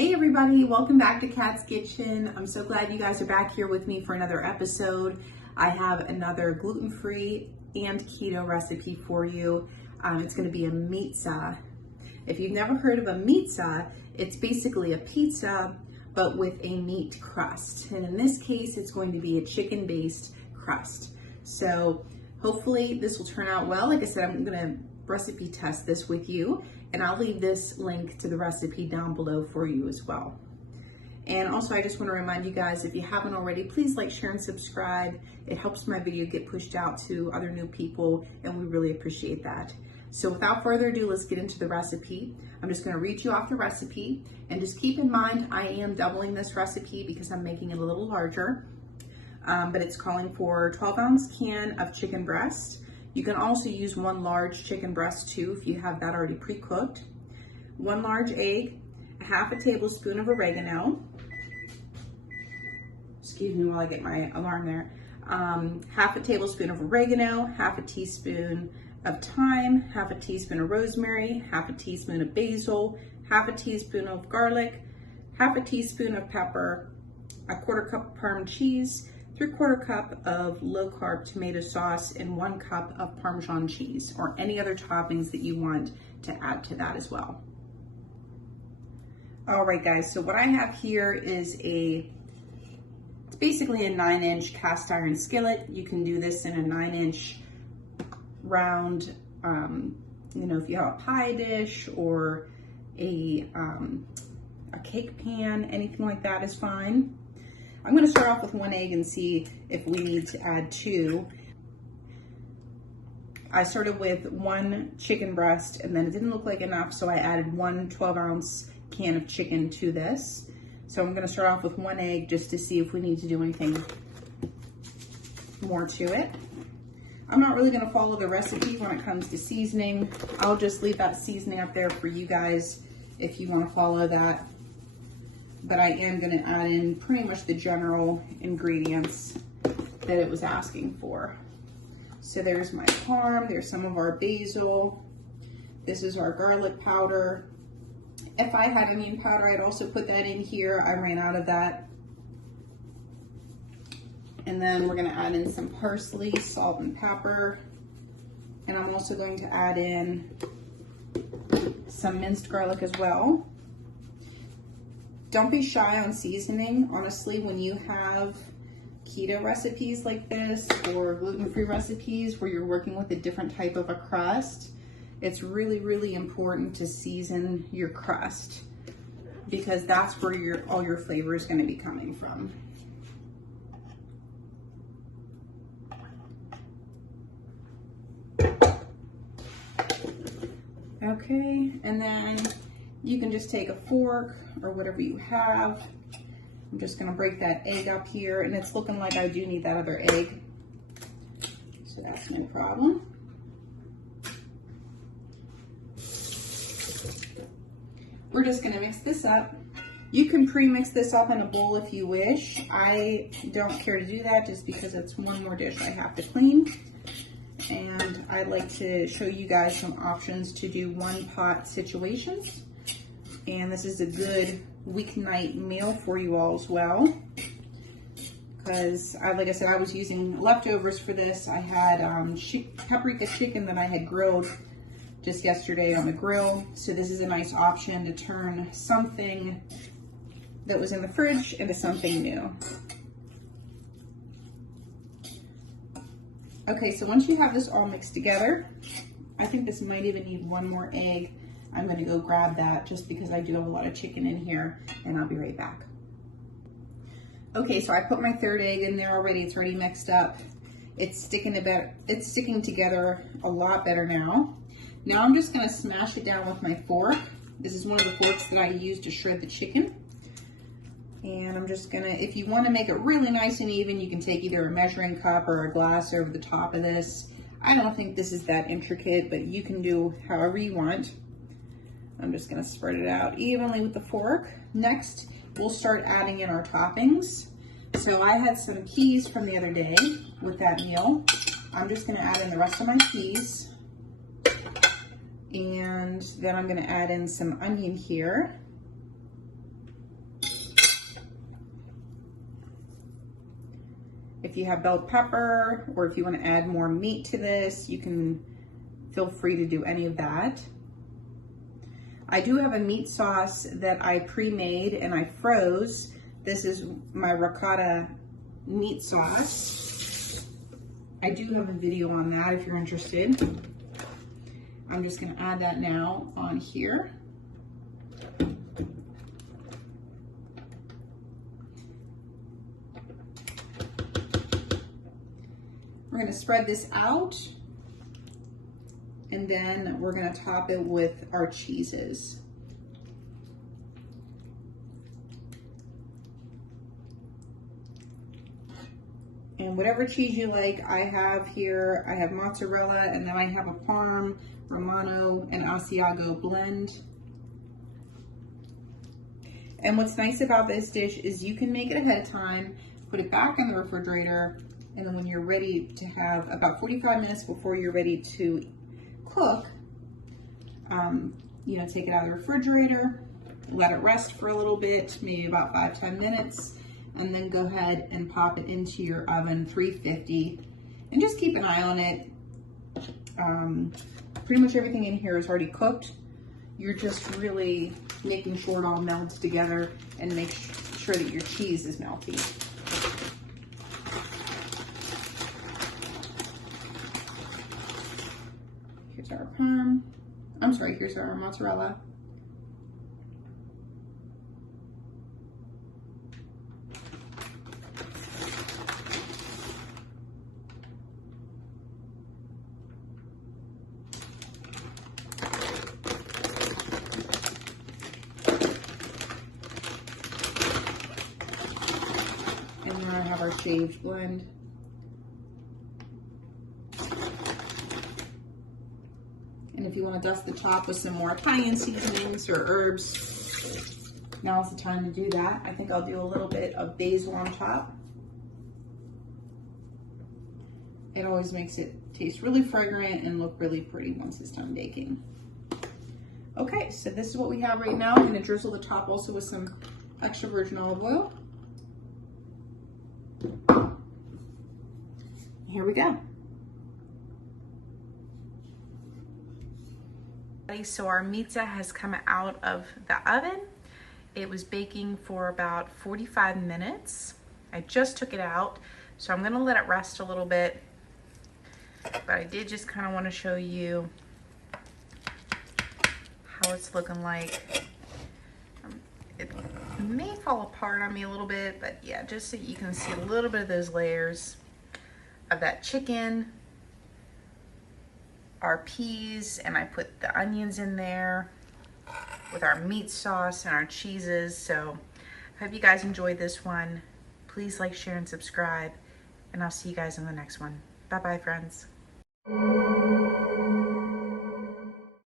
Hey everybody, welcome back to Kat's Kitchen. I'm so glad you guys are back here with me for another episode. I have another gluten-free and keto recipe for you. It's going to be a pizza. If you've never heard of a pizza, it's basically a pizza but with a meat crust. And in this case, it's going to be a chicken-based crust. So hopefully this will turn out well. Like I said, I'm going to recipe test this with you, and I'll leave this link to the recipe down below for you as well. And also, I just want to remind you guys, if you haven't already, please like, share, and subscribe. It helps my video get pushed out to other new people, and we really appreciate that. So without further ado, let's get into the recipe. I'm just going to read you off the recipe, and just keep in mind, I am doubling this recipe because I'm making it a little larger, but it's calling for 12-ounce can of chicken breast. You can also use one large chicken breast too if you have that already pre-cooked. One large egg, half a tablespoon of oregano. Excuse me while I get my alarm there. Half a tablespoon of oregano, half a teaspoon of thyme, half a teaspoon of rosemary, half a teaspoon of basil, half a teaspoon of garlic, half a teaspoon of pepper, a quarter cup of Parm cheese, 3/4 cup of low-carb tomato sauce, and 1 cup of Parmesan cheese, or any other toppings that you want to add to that as well. All right, guys, so what I have here is it's basically a 9-inch cast iron skillet. You can do this in a 9-inch round, if you have a pie dish or a cake pan, anything like that is fine. I'm going to start off with 1 egg and see if we need to add 2. I started with 1 chicken breast, and then it didn't look like enough, so I added 1 12-ounce can of chicken to this. So I'm going to start off with 1 egg just to see if we need to do anything more to it. I'm not really going to follow the recipe when it comes to seasoning. I'll just leave that seasoning up there for you guys if you want to follow that. But I am going to add in pretty much the general ingredients that it was asking for. So there's my parm, there's some of our basil, this is our garlic powder. If I had onion powder, I'd also put that in here. I ran out of that. And then we're going to add in some parsley, salt, and pepper. And I'm also going to add in some minced garlic as well. Don't be shy on seasoning. Honestly, when you have keto recipes like this or gluten-free recipes where you're working with a different type of a crust, it's really, really important to season your crust because that's where all your flavor is going to be coming from. Okay, and then you can just take a fork or whatever you have. I'm just gonna break that egg up here, and it's looking like I do need that other egg. So that's no problem. We're just gonna mix this up. You can pre-mix this up in a bowl if you wish. I don't care to do that just because it's one more dish I have to clean. And I'd like to show you guys some options to do one pot situations. And this is a good weeknight meal for you all as well. Because, like I said, I was using leftovers for this. I had paprika chicken that I had grilled just yesterday on the grill. So this is a nice option to turn something that was in the fridge into something new. Okay, so once you have this all mixed together, I think this might even need 1 more egg. I'm gonna go grab that just because I do have a lot of chicken in here, and I'll be right back. Okay, so I put my 3rd egg in there already. It's already mixed up. It's sticking together a lot better now. Now I'm just gonna smash it down with my fork. This is one of the forks that I use to shred the chicken. And I'm just gonna, if you wanna make it really nice and even, you can take either a measuring cup or a glass over the top of this. I don't think this is that intricate, but you can do however you want. I'm just gonna spread it out evenly with the fork. Next, we'll start adding in our toppings. So I had some peas from the other day with that meal. I'm just gonna add in the rest of my peas. And then I'm gonna add in some onion here. If you have bell pepper, or if you want to add more meat to this, you can feel free to do any of that. I do have a meat sauce that I pre-made and I froze. This is my ricotta meat sauce. I do have a video on that if you're interested. I'm just gonna add that now on here. We're gonna spread this out, and then we're gonna top it with our cheeses. And whatever cheese you like, I have here, I have mozzarella, and then I have a Parm, Romano, and Asiago blend. And what's nice about this dish is you can make it ahead of time, put it back in the refrigerator, and then when you're ready to have, about 45 minutes before you're ready to cook, you know, take it out of the refrigerator, let it rest for a little bit, maybe about 5-10 minutes, and then go ahead and pop it into your oven, 350, and just keep an eye on it. Pretty much everything in here is already cooked. You're just really making sure it all melts together and make sure that your cheese is melty. Here's our Parm. I'm sorry, here's our mozzarella. And then I have our shaved blend. And if you want to dust the top with some more Italian seasonings or herbs, now's the time to do that. I think I'll do a little bit of basil on top. It always makes it taste really fragrant and look really pretty once it's done baking. Okay, so this is what we have right now. I'm going to drizzle the top also with some extra virgin olive oil. Here we go. So our pizza has come out of the oven. It was baking for about 45 minutes. I just took it out, so I'm gonna let it rest a little bit. But I did just kind of want to show you how it's looking like. It may fall apart on me a little bit, but yeah, just so you can see a little bit of those layers of that chicken, our peas, and I put the onions in there with our meat sauce and our cheeses. So I hope you guys enjoyed this one. Please like, share, and subscribe, and I'll see you guys in the next one. Bye-bye, friends.